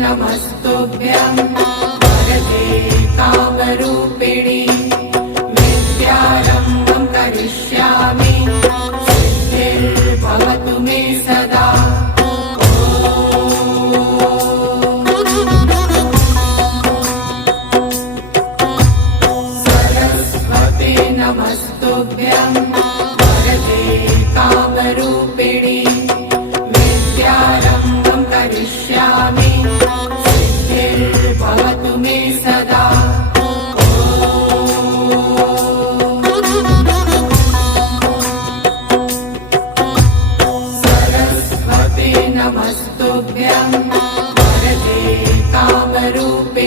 नमस्तुभ्यं वरदे कामरूपिणि विद्यारम्भं करिष्यामि सिद्धिर्भवतु मे सदा। सरस्वते नमस्तुभ्यं वरदे कामरूपिणि विद्यारम्भं करिष्यामि सिद्धिर्भवतु मे सदा। सरस्वते नमस्तुभ्यं वरदे कामरूपिणि